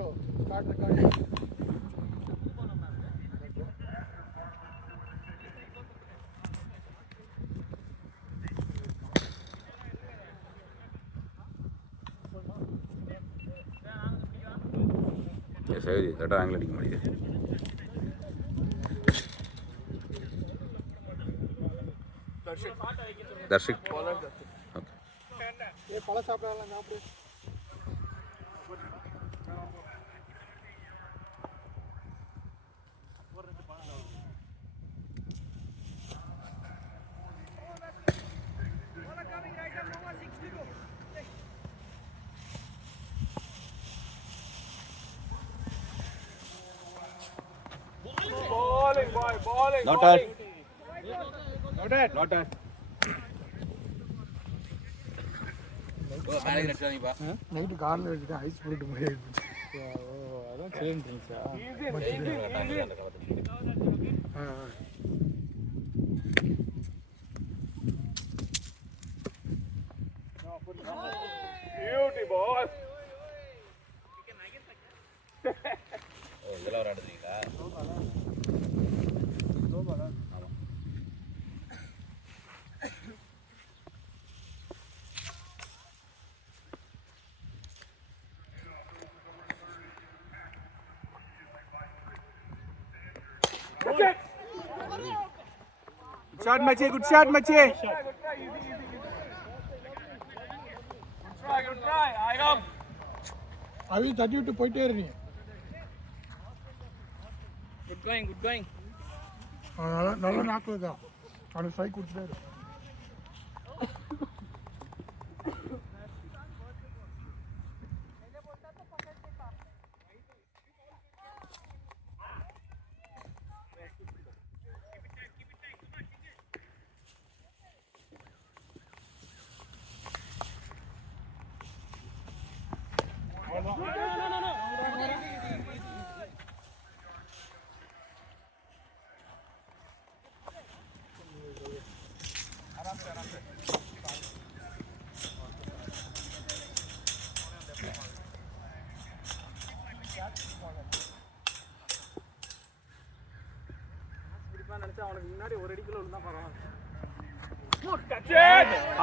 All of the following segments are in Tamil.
bro. Start recording. சரி கரெக்டாக ஆங்கிள் அடிக்க முடியுது. தர்ஷிக் ஓகே. பழம் சாப்பிடலாம் சாப்பிடு. Bowling. Not out. Not out. Night காரில் வச்சுட்டு ஐஸ் போட்டு மாதிரி ஆயிடுச்சு. அதான் சேஞ்ச் இருந்துச்சா? Beauty boss. இதெல்லாம் விளையாடுறீங்களா? Good shot, Machi. Good try. அவி தட்டி விட்டு போயிட்டே இருந்தீங்க. Good going. நல்ல நாக்கு தான். அவனுக்கு ஸ்ட்ரைக் கொடுத்துட்டாரு.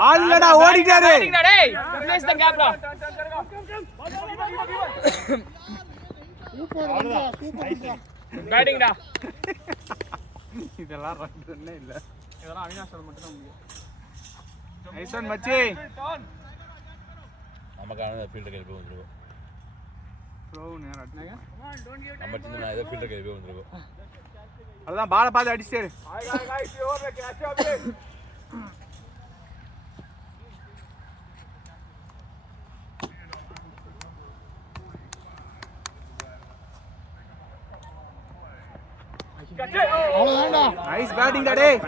ஆல்டா ஓடிட்டாரு. டேய் ரிப்ளேஸ் தி கேப்டா. சூப்பர். பேட்டிங் டா. இதெல்லாம் ரன்னே இல்ல. இதெல்லாம் அவினாஷ் மட்டும் தான் முடியும். நைஸ் ஒன் மச்சி. நமக்கான ஃபீல்டர் கையில போய் வந்துருவோம். ப்ரோ நேரா அடிங்க. நம்ம சின்ன ஏதோ ஃபீல்டர் கையில போய் வந்துருவோம். அதான் பால பாத்து அடிச்சாரு. guys, you over catch up it. அவ்வளவுதான்டா. நைஸ் பேட்டிங் டா டேய்.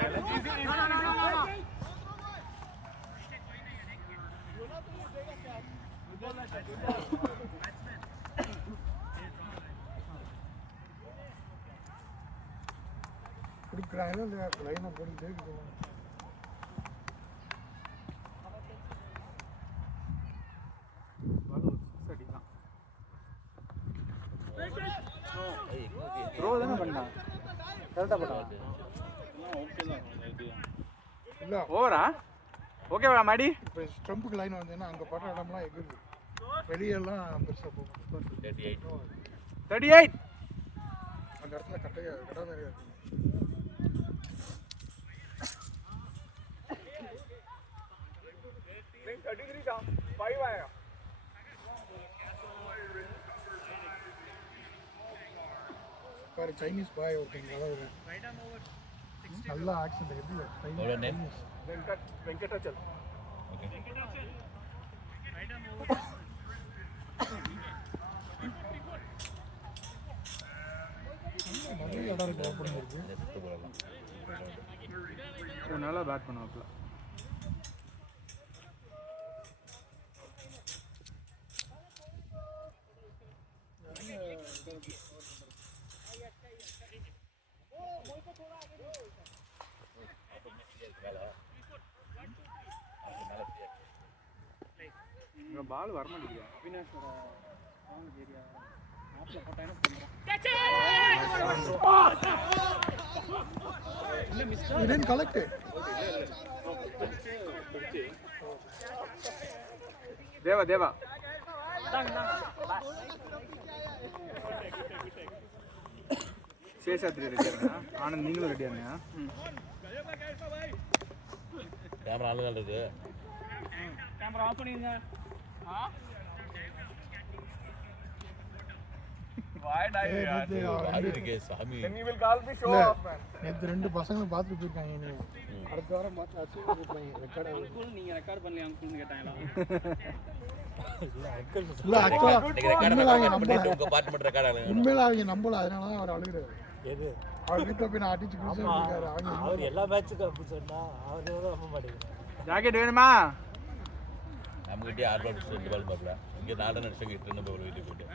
குடிக்கிறாங்க இல்ல லைனா போட்டுட்டே இருக்கோம். த்ரோ தான பண்ணா. கரெக்ட்டா பண்ணா. ஓகே தான் ஐடியா. இல்ல ஓவரா? ஓகேவா மாடி? இப்போ ஸ்டம்புக்கு லைன் வந்தேன்னா அங்க பட்ட இடம்லாம் எகுது. வெளியெல்லாம் பெருசா போகும். 38. அந்த இடத்துல கடை நிறைய இருக்கு. பாரு சைனீஸ் பாய் ஒருத்தங்க அதாவது நல்ல ஆக்சன் எவ்வளோ நேம்? வெங்கடாச்சல். ஓகே. நிறைய இடம் இருக்கு ஓப்பனிங் இருக்கு. லெஃப்ட் போறலாம். நல்லா பேட் பண்ணுவாப்ல. பால் வர மாட்டேங்குது. அவினாஷோட area He didn't collect it. Deva Seshadri ரெடியா ஆனந்த் நீங்களும் ரெடியா கேமரா நல்ல இருக்கு கேமரா ஆஃப் பண்ணிருங்க ஆடி இருக்கே சாமி நேற்று 2 பசங்களை பார்த்துட்டு போயிருக்காங்க நீ அடுத்த வாரம் பார்த்து அசூர் இருப்பாங்க அங்கிள் நீங்க ரெக்கார்ட் பண்ணலையா அங்கிள்னு கேட்டாங்களா இல்ல அக்கா உங்க பார்ட்மெண்ட் ரெக்கார்ட் ஆகுது உண்மையில அவங்க நம்பல அதனால தான் அவர் அழுகுறாரு எது அவர் வீட்டுல போய் நான் அடிச்சு குடிச்சாரு அவர் எல்லா மேட்சுக்கும் அப்படி சொன்னா அவர் நம்ப மாட்டேங்குது ஜாக்கெட் வேணுமா நம்மகிட்டே 6 பால் 2 பால் பாப்பல இங்க 4 ரன் அடிச்சு 2 நம்பர் வீட்டுக்கு போயிட்டு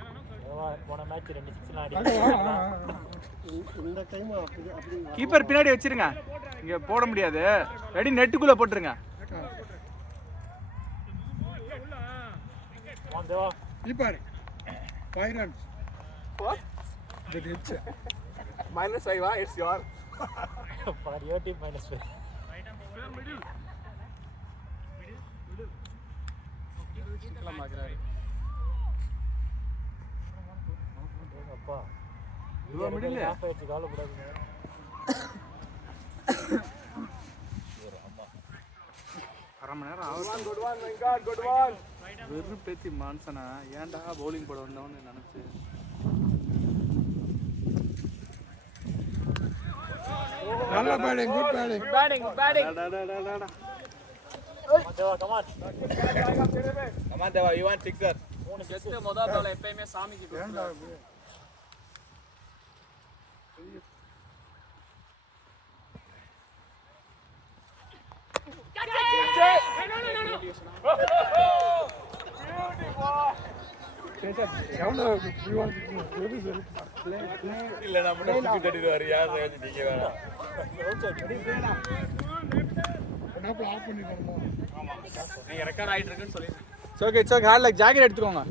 போன மேட்ச் 2 6 அடி இந்த டைம் அப்படி கீப்பர் பின்னாடி வச்சிருங்க இங்க போட முடியாது ரெடி நெட்டுக்குள்ள போட்டுருங்க வாந்தேவா keeper 5 runs what the hits -5 it's your for your team -5 அப்பா இவ மிடில் ஆஃப் ஆயிடுச்சு கவலைப்படாதீங்க அரை மணி நேரம் ஆகும் குட் ஒன் வெறு பேத்தி மான்சனா ஏன்டா பவுலிங் போட வந்தவன்னு நினைச்சு நல்ல batting good batting batting Deva come on come on Deva you want sixer just முதல் பால் எப்பயுமே சாமிக்கு ஏன்டா இல்ல நான் முன்னாடி சுத்தி தட்டிட்டு வரியா நீங்க வேணாம் என்ன ஆஃப் பண்ணிக்கணுமோ நீங்க ரெக்கார்ட் ஆயிட்டு இருக்குன்னு சொல்லி okay it's okay hard like jacket எடுத்துக்கோங்க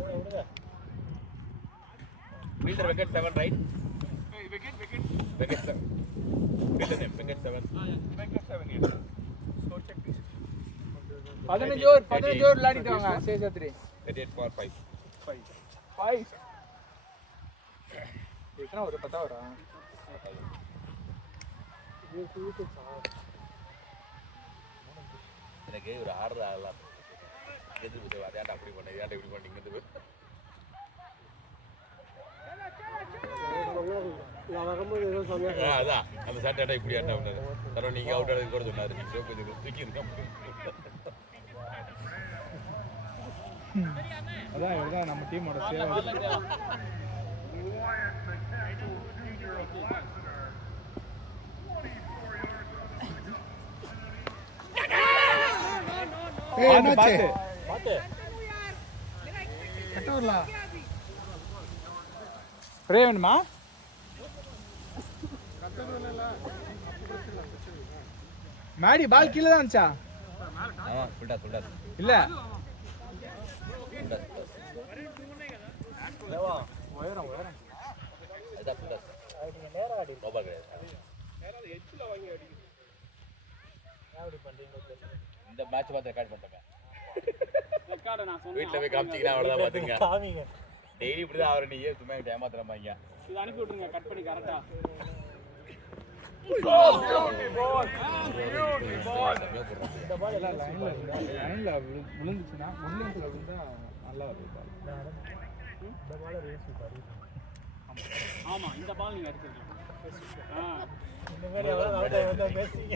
fielder wicket 7 right wicket 7 fielder name wicket 7 15 over விளையாடிட்டு வாங்க சேஷாத்ரி 38 for 5 எத்தனை ஒரு 10 ஓவரா எனக்கு ஒரு ஆர்டர் ஆகலாம் எதிர்ப்பு அதையாட்ட அப்படி பண்ண இதாட்ட இப்படி பண்ணீங்க அதான் அந்த சாட்டை இப்படி ஆட்டா பண்ணாரு தரம் நீங்க அவுட் ஆனது கூட சொன்னாரு நீங்க சோப்பு இது தூக்கி அதான் இதுதான் நம்ம டீமோட சேவை ஏய் என்னாச்சு பாத்து கட்டவரல ஸ்ப்ரே வேணுமா மேடி பால் கீழே தான் வந்துச்சா ஆமா சொல்டா இல்ல தேவா உயரம் அதான் சொல்டா நீங்க நேரா ஆடி ஓவர் கிடையாது எப்படி பண்றீங்க இந்த மேட்ச் பார்த்து ரெக்கார்ட் பண்ணிட்டேன் ரெக்கார்ட் நான் சொன்னேன் வீட்டில் போய் காமிச்சிங்கன்னா அவ்வளோதான் பார்த்துங்க காமிங்க டெய்லி இப்படி தான் அவரை நீயே சும்மா எனக்கு ஏமாத்துறமாங்க இது அனுப்பி விட்டுருங்க கட் பண்ணி கரெக்டா இந்த பால் எல்லாம் லைன்ல விழுந்துச்சுன்னா முன்னேற்றத்துல விழுந்தா நல்லா வருது இந்த பால் ரேஸ் பாரு ஆமா இந்த பால் நீங்க எடுத்துக்கலாம் இந்த மாதிரி எவ்வளவு அவுட் வந்தா பேசிங்க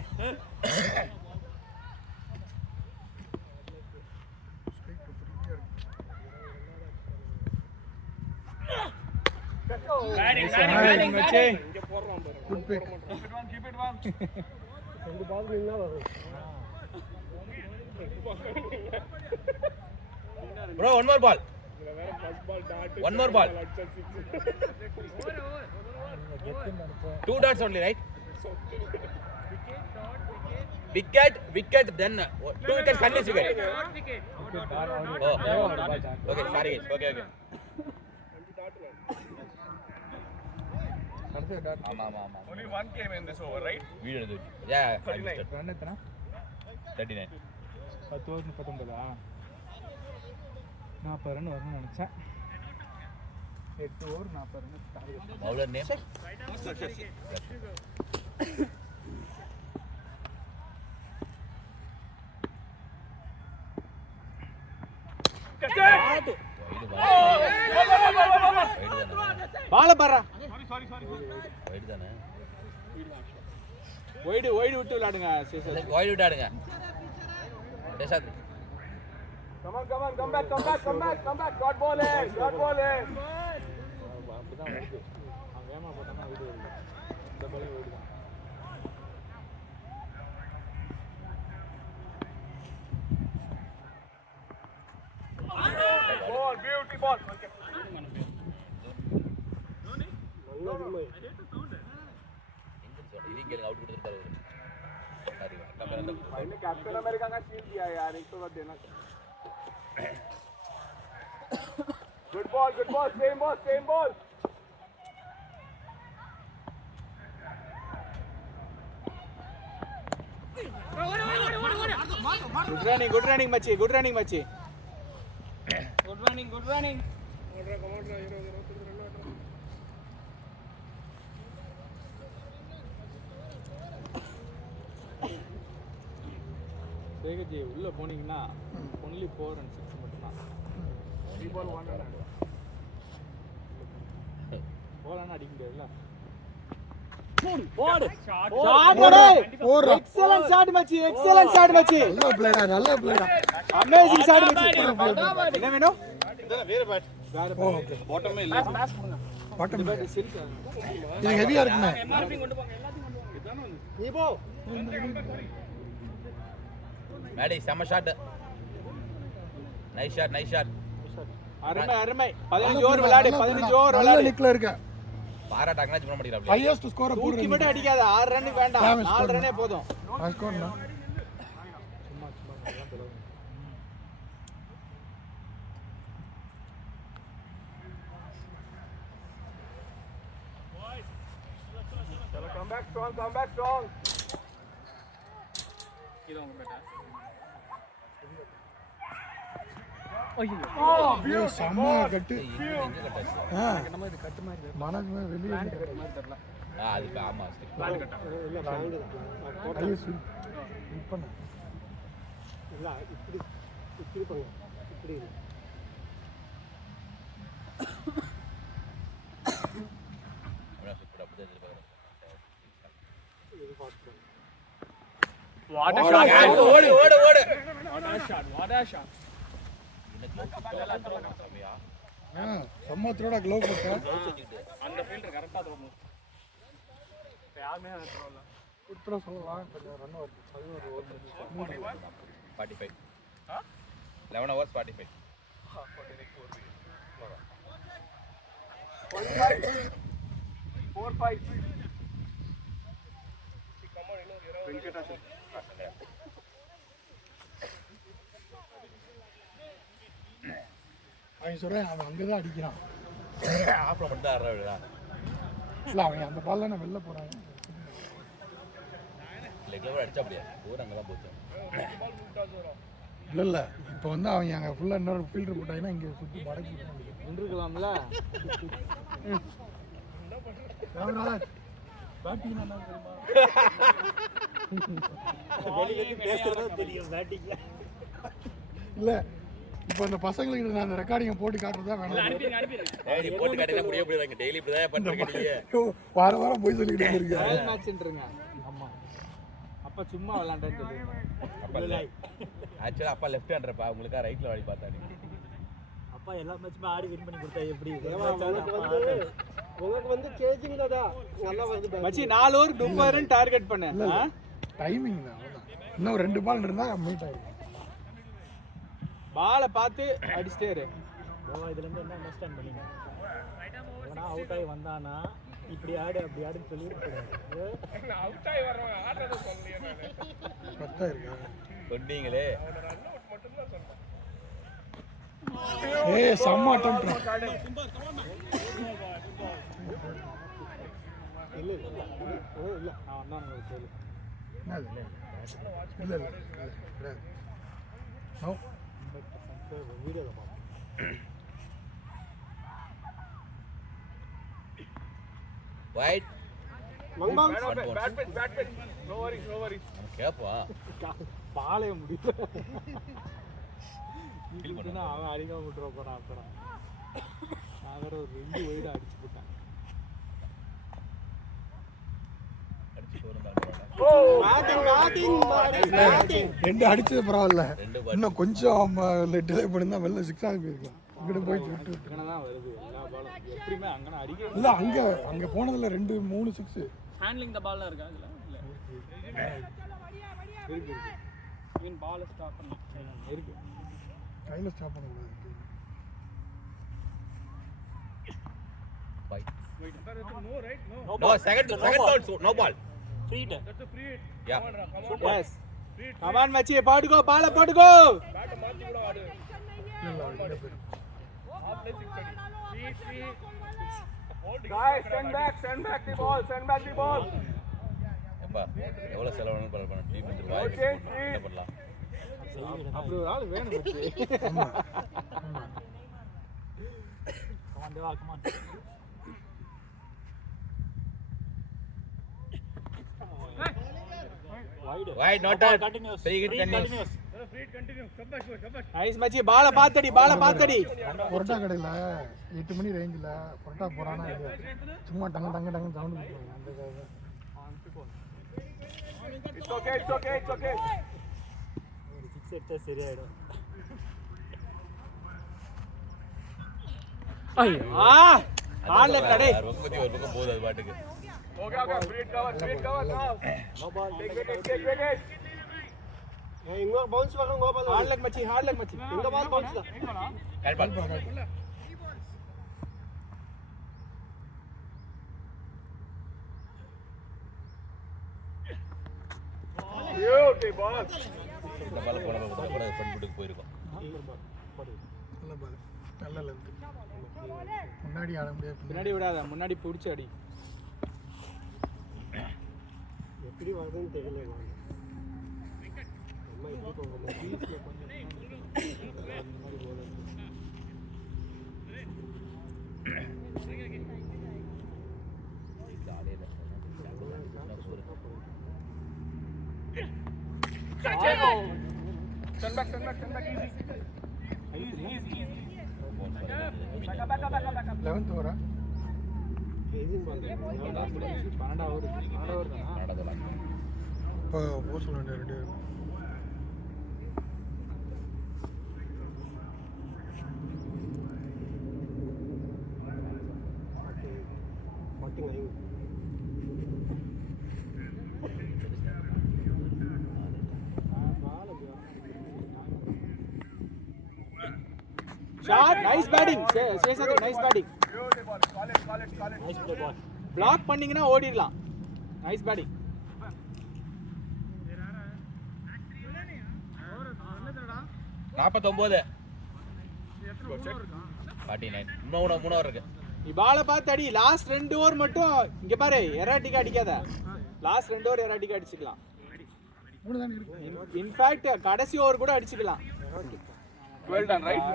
பேட்டிங் வச்சே இங்க போறோம் பாரு குட் பிக் ரெண்டு பால் நின்னா வரும் ப்ரோ ஒன் மோர் பால் ஒன் மோர் பால் கெத்துன்னு நினைச்சேன் 2 dots only right wicket then 2 wickets continuous wicket oh okay sorry guys okay ஆமா ஆமா ஆமா Only one came in this over, right? Video எடுத்து யா 39 ரன் எத்தனை 39 10 ஓவர் 39 40 ரன் வரும்னு நினைச்சேன் 8 over 40 run target bowler name பால பாறா வைடு தானே வைடு விட்டு விளையாடுங்க சேஷன் வைடு விட்டாடுங்க டேசாத் come back got ball in அப்படிதான் வருது அவன் வேமா போட்டானா வைடு வருது இந்த பாலே வைடு தான் ball beauty ball okay इधर आउट கொடுத்துட்டாரு சரி கேமரா அந்த भाई ने कैप्टन अमेरिका का शील्ड दिया यार एक तो बात देना good ball same ball good running machi Good running. சேகஜி உள்ள போனீங்கன்னா only 4 and 6 மட்டும் தான் 3 ball 1 run போலான அடிக்க முடியாதுல excellent shot மச்சி நல்ல பிளேயரா amazing shot மச்சி என்ன வேணும் வேற பாட்டமே இல்ல பாட்டம் இது ஹெவியா இருக்குமே நீ போ மேடி செம ஷாட் நைஸ் ஷாட் அருமை 15 ஓவர் விளையாடு நல்ல நிக்ல இருக்க பாராட்ட அங்கனாச்சு பண்ண முடியல ஹையஸ்ட் ஸ்கோர் தூக்கி மட்டும் அடிக்காத 6 ரன் வேண்டாம் 4 ரன்னே போதும் ஸ்கோர்னா चलो come back strong இது உங்க பேட்டா ஐயோ செம்ம கட்டு எங்க கட்டாச்சு மனமே வெளியே அது ஆமா பிளான் கட்டா இல்ல பாயிண்ட் தான் ஐயோ ஸ்லிப் பண்ண இல்ல இப்படி பண்ணு இப்படி What a shot. ஓடு What a shot. சம்மத்தோட க்ளோவ் போட்ட அந்த ஃபீல்டர் கரெக்ட்டா தரோம். யாருமே தரல. குட்ரா சொல்லலாம் கொஞ்சம் ரன் வருது 11 ஓவர் 45 11 hours 45 4-5 வெங்கடாச்சலம் அவன் சொல்றேன் அவன் அங்கதான் அடிக்கிறான் ஆப்ல மட்டும் தான் ஆடுறா இல்ல அவன் அந்த பால்ல நான் வெளில போறான் லெக்ல அடிச்சா அப்படியே ஊர் அங்க தான் போச்சு இல்ல இப்போ வந்து அவன் அங்க ஃபுல்லா இன்னொரு ஃபீல்டர் போட்டாங்கன்னா இங்க சுத்தி மடக்கி நின்றுக்கலாம்ல பேட்டிங் என்ன தெரியுமா பேசுறதா தெரியும் பேட்டிங் இல்ல இப்போ இந்த பசங்களுக்கு நான் அந்த ரெக்கார்டிங்கை போட்டு காட்டுறதா வேணும் டேய் போட்டு காட்டினா முடிய முடியாதுங்க டெய்லி இப்படி தான் பண்றீங்க நீங்க வாரம் போய் சொல்லிக்கிட்டு இருக்கீங்க ட்ரையல் மேட்ச்ன்றீங்க ஆமா அப்ப சும்மா விளையாண்டேன்னு சொல்லுங்க அப்ப இல்ல ஆக்சுவலா அப்பா லெஃப்ட் ஹேண்டர்ப்பா உங்களுக்கு ரைட்ல வாடி பார்த்தா நீங்க அப்பா எல்லா மேட்சுமே ஆடி வின் பண்ணி கொடுத்தா எப்படி உங்களுக்கு வந்து சேஞ்சிங் தாதா நல்லா வந்து மச்சி 4 ஓவர் 30 ரன் டார்கெட் பண்ண டைமிங் தான் அவ்வளவுதான் இன்னும் 2 பால் இருந்தா மீட் ஆயிடும் பாலை பார்த்து அடிச்சிட்டே இரு இதுல இருந்து என்ன அண்டர்ஸ்டாண்ட் பண்ணீங்க அவனா அவுட் ஆகி வந்தானா இப்படி ஆடு அப்படி ஆடுன்னு சொல்லி அவுட் ஆகி வர்றவங்க ஆடுறத சொல்லலையே நானு பத்தா இருக்கா சொன்னீங்களே ஏய் செம்ம அட்டெம்ப்ட் இல்லை இல்லை இல்லை நான் வந்தானுங்க கேளு. என்னது இல்லை இல்லை கிடையாது. நோ வீடியோவில் பார்த்தேன். White Bad pitch. No worries. கேப்பா பாளைய முடியல. அவன் அடிக்காம விட்டுற போறான். அப்புறம் நான் வேற ஒரு 2 வைடு அடிச்சு போட்டேன். ரெண்டு அடிச்சது பரவாயில்ல, இன்னும் கொஞ்சம் டிலே பண்ணிருந்தா வெளில 6 ஆகி போயிருக்கலாம். இங்கிட்ட போயிட்டு விட்டு அங்கனதான் வருது எல்லா பாலும். எப்படியுமே அங்கன அடிக்க இல்லை, அங்கே போனதில் 2 3 6. ஹேண்ட்லிங் த பால்லாம் இருக்கா அதில் இல்லை இருக்கு மீன் பால் ஸ்டாப் பண்ணி இருக்கு. கையில் ஸ்டாப் பண்ணக்கூடாது. Bye No, right? No. No second ball no ball free hit. That's a free hit. Yeah yes come on மச்சி பாடுகோ பால பாடுகோ. Bat மாத்தி கூட ஆடு. இல்லை Half play 6 அடி. Free. Guys, send back the ball. எப்பா எவ்வளவு செலவானாலும் பரவாயில்லை, டீம் வந்து வாய் என்ன பண்ணலாம். அப்படி ஒரு ஆள் வேணும் மச்சி. Come on Deva come on. Wide not out. Continuous. Free hit continuous. Free hit continue. Come back. Nice மச்சி பால பாத்தடி பொரோட்டா கடையில் 8 மணி ரேஞ்சில் பொரோட்டா போகிறானா சும்மா டங்கு சவுண்டு கொடுக்குறாங்க. அந்த It's okay. ஒரு 6 எடுத்தா சரியாயிடும். ஐயோ ஆல்ல கடை ஒரு பக்கம் போகுது அது பாட்டுக்கு. Okay. Free hit cover now. No ball. Take it. இன்னொரு பவுன்ஸ் வரணும். No ball. ஹார்ட் லக் மச்சி இந்த பால் பவுன்ஸ் தான். கேட் பால் Beautiful. இந்த பால் போன ஃப்ரண்ட் போயிருக்கோம். நல்ல லென்த். முன்னாடி ஆட முடியாது, பின்னாடி விடாத, முன்னாடி பிடிச்சி அடி. எப்படி வருதுன்னு தெரியல. அம்மா இப்படி போகணும். பீச்ல கொஞ்சம் அந்த மாதிரி போகணும். Send back easy. Back up. 11th ஓவரா? பேசிங் பால் 12 ஓவர் தானா? இப்போ போக சொல்ல வேண்டிய 2 shot. Nice batting Seshad, nice batting. Beautiful. Call it. Nice play ball. Block பண்ணீங்கனா ஓடிடலாம். Nice batting. 49 49 இன்னும் 3 ஓவர் இருக்கு. நீ பால பார்த்து அடி. லாஸ்ட் 2 ஓவர் மட்டும் இங்க பாரு, எராட்டிக் அடிக்காத. லாஸ்ட் 2 ஓவர் எராட்டிக் அடிச்சுக்கலாம். 3 தான் இருக்கு. இன்ஃபேக்ட் கடைசி ஓவர் கூட அடிச்சுக்கலாம். Well done, right?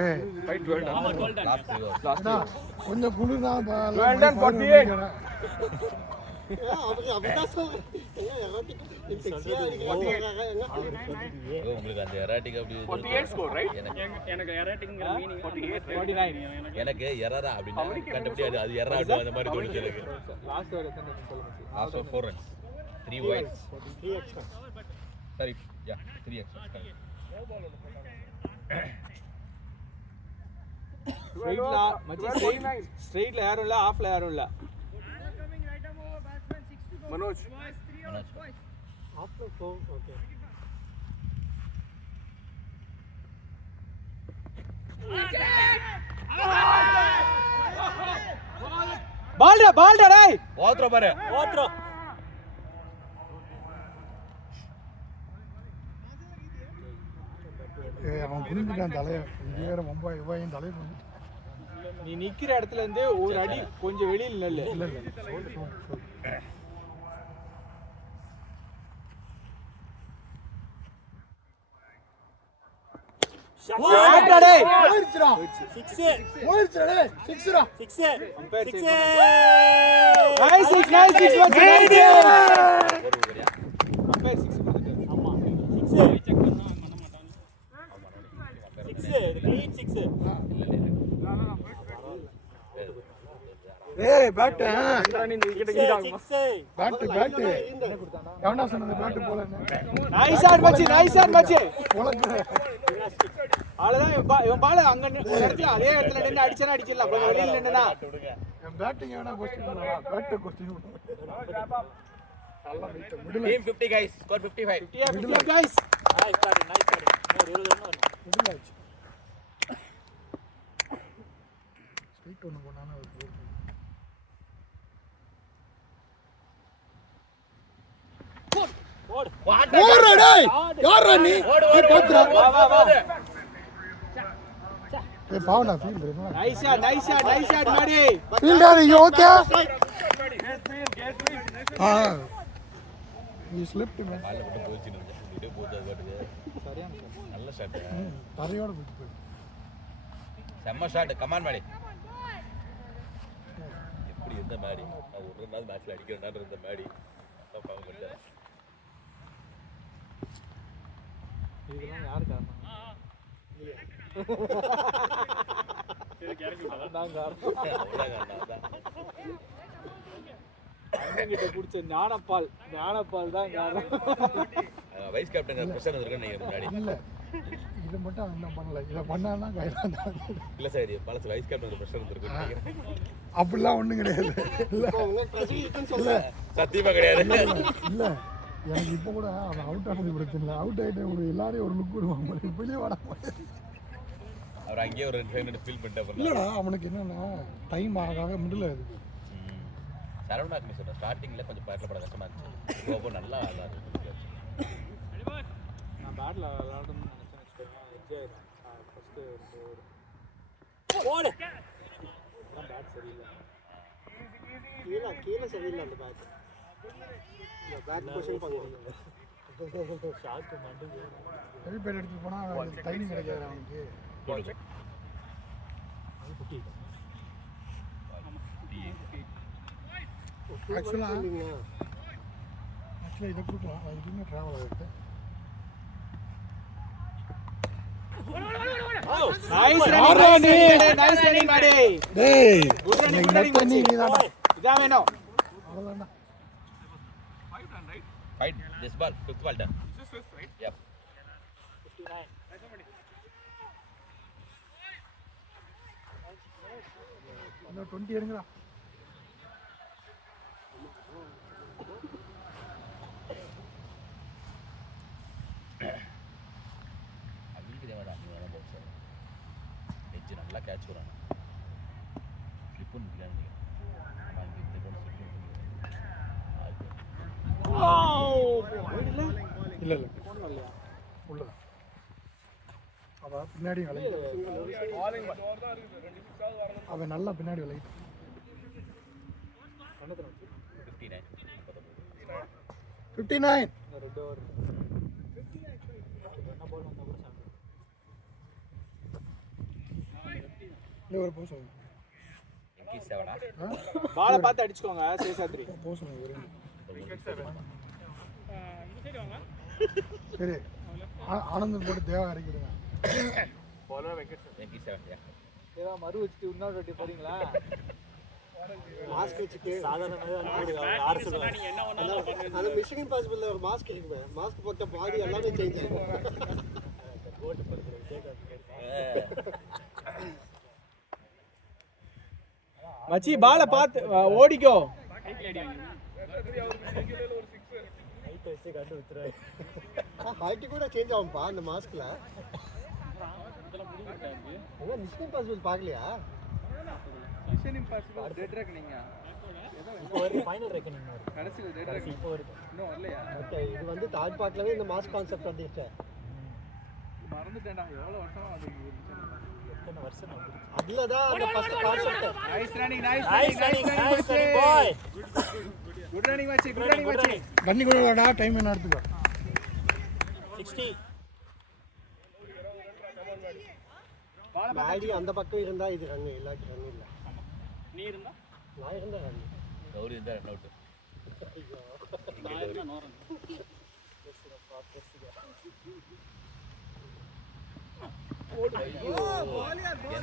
ஏய் Right, well done. Last 3 over. அண்ணா, கொஞ்சம் குளிர் தான். Well done, 48. உங்களுக்கு அந்த எராட்டிக் அப்படி 48 score, right? எனக்கு எராட்டிக்ங்கிற மீனிங் 49. எனக்கு எரரா அப்படின்னா கண்டுபிடி அது எரரா அந்த மாதிரி தோணுச்சு எனக்கு. லாஸ்ட் ஓவர் எத்தனை சொல்லுங்க. Last 4 runs 3 wides 3 extra. சரி யா 3 extra. ஸ்ட்ரைட்ல மச்சி, ஸ்ட்ரைட்ல யாரும் இல்ல, ஆஃப்ல யாரும் இல்ல. Manoj. ஆஃப்ல போ. ஓகே. பால்டா டேய். ஓத்ரோ பாரு. ஓத்ரோ. அவன் புரிஞ்சுட்டான் தலையை. இங்கே வேற மும்பையும் தலையை புரிஞ்சு நீ நிக்கிற இடத்துல இருந்து ஒரு அடி கொஞ்சம் வெளியில் நெல்லு. இல்லை இல்லை சொல்லு சொல்லு சொல்லு. போயிருச்சுடா. போயிருச்சுடா டேய். சிக்ஸ்டா. Umpire save பண்ணு. Nice six, nice six, மச்சி, nice six. Umpire six கொடுத்துட்டாரு. ஆமா செக் பண்ணா பண்ண மாட்டாங்க. 6 க்ளீன் 6. ஏய் பேட் நீ இந்த விக்கெட் கீழ ஆகுமா? 6. பேட் பேட் எவனா சொன்னது பேட் போலன்னு Nice shot, மச்சி, nice shot, மச்சி. போலக்கு அவ்வளவுதான் இவன் பால் அங்க ஒரு இடத்துல அதே இடத்துல நின்னு அடிச்சனா அடிச்சிடலாம். கொஞ்சம் வெளியில நின்னுனா என் பேட்டிங் எவனா கொஸ்டின் பண்ணா பேட் கொஸ்டின் நல்லா middle Team 50 guys, score 55. 50 guys. Nice batting இன்னும் 20 ரன் வரும். மிடில் ஆச்சு ஸ்ட்ரைட் ஒன்னு போனானே ஒரு ஓடு. ஓடுடா டேய் யாரா நீ பாத்துடா ஏய் பாவனா ஃபீல் பண்ணு Nice shot, nice shot, nice shot, மாடி. ஃபீல்டர் யூ ஓகே நீ ஸ்லிப்ட் மேன் பால்ல போட்டு போயிச்சு வீடியோ போட்டு அது பாட்டுது. சரியான நல்ல ஷாட். தரையோட போயிட்டு செம்ம ஷாட். கமான் மாடி. எப்படி இருந்த மாடி? நான் ஒரு நாள் மேட்ச்ல அடிக்கிறேன்டா இருந்த மாடி. அப்பா பண்ணிட்டேன். இதெல்லாம் யாரு காரணம்? நான் காரணம். அண்ணன்கிட்ட குடிச்ச ஞானப்பால் தான் காரணம். வைஸ் கேப்டன் பிரஷர் வந்திருக்கேன் நீங்க முன்னாடி. இல்ல இத மட்டும் அவன் என்ன பண்ணல இத பண்ணானா கைதான் இல்ல சார் பலசு வைஸ் கேப்டன் பிரஷர் வந்திருக்கேன் நினைக்கிறேன். அப்படிலாம் ஒண்ணும் கிடையாது இல்ல சத்தியமா கிடையாது. இல்ல எனக்கு இப்போ கூட அவன் அவுட் ஆனது பிரச்சனை இல்லை. அவுட் ஆகிட்டு உங்களுக்கு எல்லாரையும் ஒரு லுக் விடுவாங்க வெளியே வர மாட்டேன். அவர் அங்கேயே ஒரு 2 மினிட் ஃபீல் பண்ணிட்டு இல்லைடா அவனுக்கு என்னன்னா டைம் ஆக மிடில் இருக்குது. சரவணாக்கு மிஸ் ஸ்டார்டிங்ல கொஞ்சம் பேட்டில் பட கஷ்டமா இருந்துச்சு. இப்போ நல்லா ஆடுறாரு. நான் பேட்ல விளையாடணும்னு நினைச்சேன் வச்சுக்கோங்க. என்ஜாய் ஆயிடும் ஃபர்ஸ்ட் ஓடு. பேட் சரியில்லை. கீழே சரியில்லை அந்த பேட். இந்த பேட் பொசிஷன் பண்ணுவாங்க. ஷாட் மண்டுது. ஹெவி பேட் எடுத்து போனால் டைமிங் கிடைக்காது அவனுக்கு. ஆக்சுவலாக இதை கொடுக்கலாம். அது இதுவுமே ட்ராவல் ஆகிருக்கு. நைஸ் ரன்னிங், நைஸ் ரன்னிங் மாடி. டேய் குட் ரன்னிங், நீ குட் ரன்னிங் நீ தான்டா இதான் வேணும். அவ்வளோதான்டா. Fight this ball, 5th ball done. This is right. Yep. 59. இன்னும் 20 எடுங்கடா. அவங்களுக்கு தேவைடா நீ வேணா பாக்ஸ் எட்ஜ் நல்லா கேட்ச் வராங்க. ஃப்ளிப் பண்ணிக்கலாம் நீங்க. ஆமா இங்க இந்த போல ஃப்ளிப் பண்ணி. இல்லை இல்லை உள்ள அவன் பின்னாடி விளையாடு. அவன் நல்லா பின்னாடி விளையாடு. 59 ரெண்டு ஓவர் இல்லை ஒரு போக சொல்லுங்க. எங்கி 7 பாலை பார்த்து அடிச்சுக்கோங்க. சேஷாத்ரி போக சொல்லுங்க ஒரு இந்த சைடு வாங்க. சரி ஆனந்தம் போட்டு தேவை இறக்கிடுங்க. எங்கி 7 ஏதோ மறு வச்சுட்டு இன்னொரு வாட்டி போறீங்களா? மாஸ்க் வச்சுட்டு சாதாரண ஆறு சொல்லுவாங்க. நீங்க என்ன வேணாலும் பண்ணுங்க. அந்த மிஷன் இம்பாசிபிள்ல ஒரு மாஸ்க் இருக்குமே. மாஸ்க் போட்ட பாடி எல்லாமே சேஞ்ச் ஆகும். கோட் பண்றது கேட்காது. மச்சி பாலை பார்த்து ஓடிக்கோ. ஹைட் வச்சு கண்டு வித்துறாரு. ஹைட் கூட சேஞ்ச் ஆகும்பா அந்த மாஸ்க்ல. அதான் மிஷன் இம்பாசிபிள் பார்க்கலையா? Mission Impossible Dead Reckoning. இப்போ வரைக்கும் ஃபைனல் ரெக்கனிங் வருது. கடைசியில் டெட் கடைசி ரெக்கனிங் இப்போ வரைக்கும் இன்னும் வரலையா? ஓகே இது வந்து தேர்ட் பார்ட்லவே இந்த மாஸ்க் கான்செப்ட் வந்துச்சு. மறந்துட்டேன்டா. எவ்வளோ வருஷமா வந்து இத்தனை வருஷம் நான் பிடிச்சேன். அதுலதான் அந்த first concept. Nice running Nice running, boy. Good running மச்சி குட் ரன்னிங் மச்சி தண்ணி கூட டைம் என்ன எடுத்துக்கோ. 60. பாடி அந்த பக்கம் இருந்தா இது ரன் இல்லாட்டி ரன் இல்ல. நீ இருந்தா நான் இருந்தா ரன். கௌரி இருந்தா ரன் அவுட். நான் இருந்தா நோ ரன்.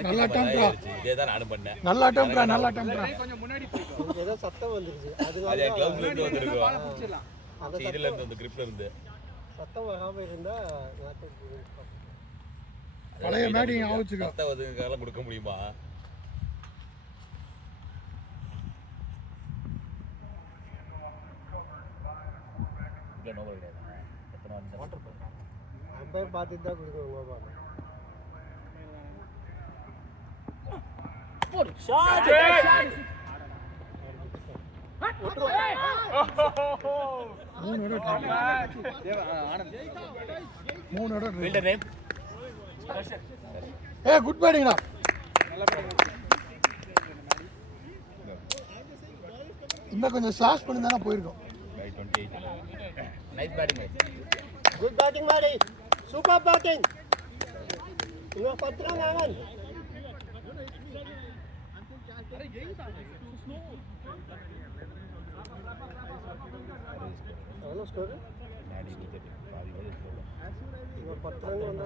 நல்லா டம்ப்ரா. இதேதான் நானும் பண்ணேன். நல்லா டம்ப்ரா. கொஞ்சம் முன்னாடி போய்க்கோ ஏதோ சத்தம் வந்துருச்சு. அது அதனால க்ளவுஸ்ல இருந்து வந்திருக்கும். பால் பிடிச்சிடலாம் அந்த இதுல இருந்து அந்த கிரிப்ல இருந்து. சத்தம் வராம இருந்தா நான் பழைய மேட்டிங் ஆவச்சுக்கோ. சத்த வதுக்கால கொடுக்க முடியுமா? இல்ல நோ கிடையாது. எத்தனை வந்து வாட்டர் போறோம். அம்பையர் பார்த்துட்டு தான் கொடுக்குறோம் பாப்பா. Shot. மூணு ஆனந்த் ஃபீல்டர் நேம் குட் பேட்டிங்டா. இன்னும் கொஞ்சம் ஸ்லாஷ் பண்ணி தானே போயிருக்கோம். Bye 28. Nice batting match. Good batting Mari. Super batting. இன்னும் 10 ரன் ஆவன். எவ்வளோ ஸ்கோர்? நாடி விக்கெட் பாதி கோல் எடுத்துறோம். இன்னும் 10 ரன் வந்தா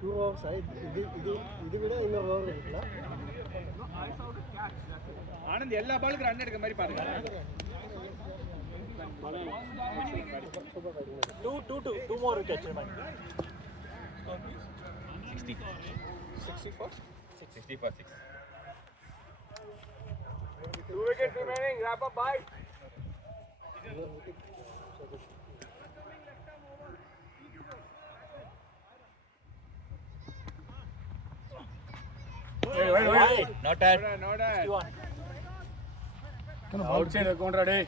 2 ஓவர்ஸ் இது விட இன்னொரு ஓவர் இருக்குல்ல. ஆனந்த் எல்லா பாலுக்கு ரன் எடுக்க மாதிரி பாருங்க. 2 more wickets remain. 60. 64 6. 2 wickets remaining. Wrap up bye. Wide. Not at. Not at. 51. outside the corner டேய்.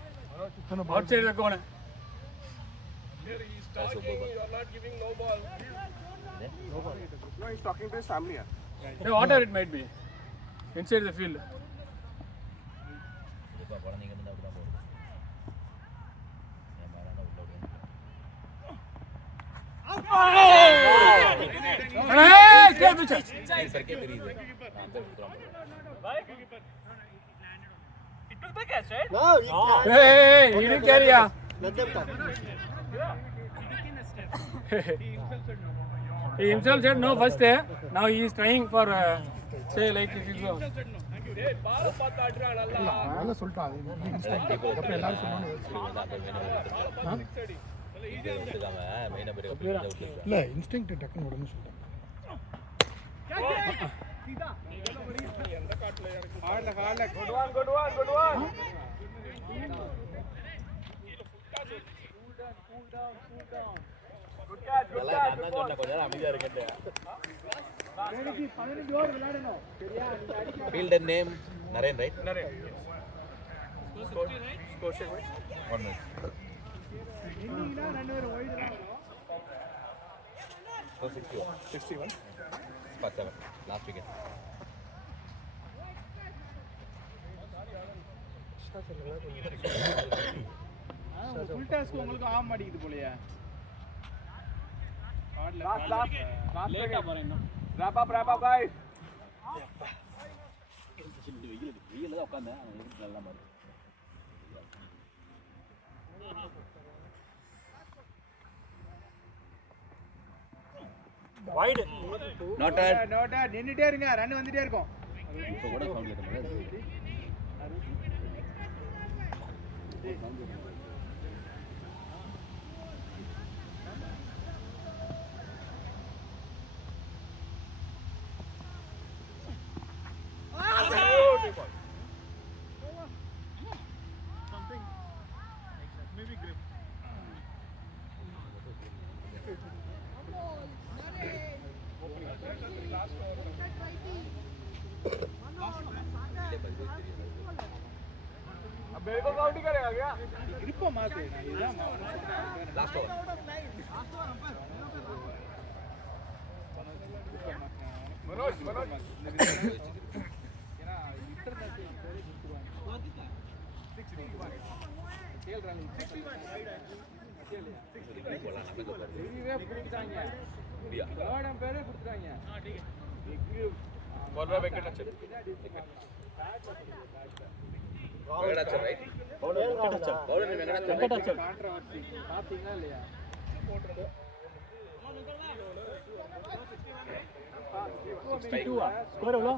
outside the corner. You are not giving no ball. No, he's talking to his family. Hey, whatever it might be. Inside the field. இப்ப குழந்தைங்க இருந்தா அப்படிதான் போகுது. என் மேலான உள்ள ஓடுங்க. Hey, great pitch. சர்க்கே தெரியுது. நான் தான் எடுத்துறோம். No, you can't. Hey, he didn't carry ya. Let them talk. He himself said no first. Now he is trying for say like it is. டேய் பால பார்த்து ஆடுறா நல்லா. நல்லா சொல்லிட்டான். அப்ப எல்லாரும் சொன்னாங்க. இல்ல இன்ஸ்டிங்க்ட் டக்குன்னு உடனே சொல்லிட்டான். Good one. Fielder name Naren right. One minute. 61. Spot 7. Last wicket. Full task உங்களுக்கு ஆக மாட்டேங்குது போலயே. லேட்டா பாரு இன்னும். Wrap up guys. வெயில்ல தான் உட்கார்ந்தேன். நல்லா மாதிரி. Wide. Not at. நின்னுட்டே இருங்க, ரன் வந்துட்டே இருக்கும். இப்போ கூட சவுண்ட் கேட்டது. मेरे को काउंट ही करेगा क्या? ग्रिप को मारते हैं ना, ये ना लास्ट ओवर. ஏன்னா இன்டர்நேஷனல் பேரே கொடுத்துருவாங்க. தெரியவே கொடுத்துட்டாங்க. தேர்ட் பேரே கொடுத்துட்டாங்க. வெங்கடாச்சல் ரைட் வெங்கடாச்சல் கான்ட்ரவர்சி பார்த்தீங்களா இல்லையா? ஸ்கோர் எவ்வளோ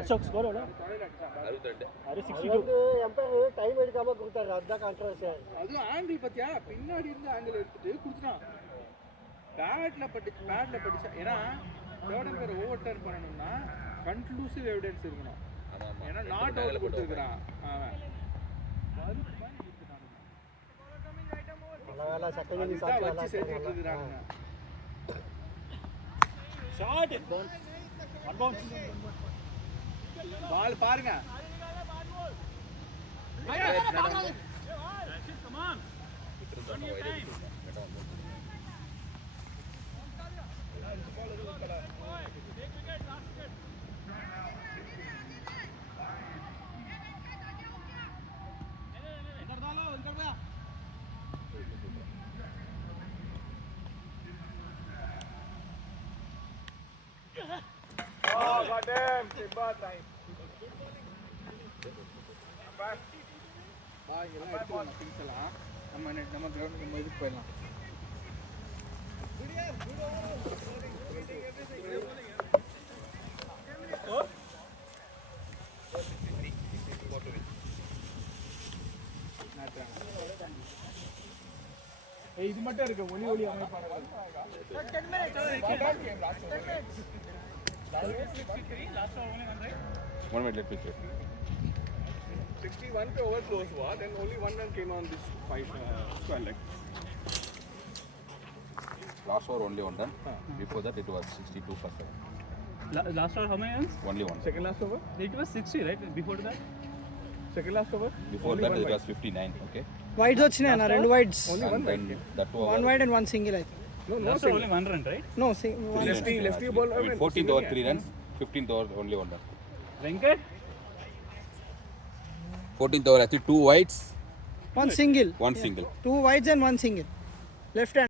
அசோக் ஸ்கோர் எவ்வளோ 62 அது அது 62 வந்து எம்பையர் டைம் எடுக்காம கொடுத்தாரு, அதுதான் கான்ட்ரவர்சி. அதுவும் ஆங்கிள் பார்த்தியா, பின்னாடி இருந்து ஆங்கிள் எடுத்துட்டு கொடுத்துட்டான். பேட்ல பட்டுச்சா. ஏன்னா தேர்ட் பேர் ஓவர் டர்ன் பண்ணணும்னா கன்க்ளூசிவ் எவிடன்ஸ் இருக்கணும். ஏன்னா நாட் அவுட் கொடுத்துருக்குறான் அவன். நல்ல வேலை செகண்ட் இன்னிங்ஸ் அதுதான் ஆச்சு, வச்சு நல்லா செஞ்சுட்டு இருக்கிறாங்க. ஷாட் ஒன் பவுன்ஸ் பால் பாருங்க. எல்லாம் எடுத்துக்கலாம் திங்ஸ் எல்லாம். நம்ம கிரவுண்ட் நம்ம இதுக்கு போயிடலாம். இது மட்டும் இருக்கு ஒளி அமைப்பாளர்கள். 1 minute, let me check. 61 over close war, then only one run came on this fight. Last over only one done. Before that it was 62 for 7. Last over how many runs? Only one. Second last over? It was 60, right? Before that? Second last over? Before that it was 59. Okay. Wides వచ్చినాయి అన్న, 2 wides, And then that over. 1 wide and 1 single అయితే. Last over only one run, right? No Lefty ball. I mean, 14th over 3 runs. 15th over only one run. Venkat? 14th over actually 2 wides, 1 single, 1 single. 2 wides and 1 single, left hand.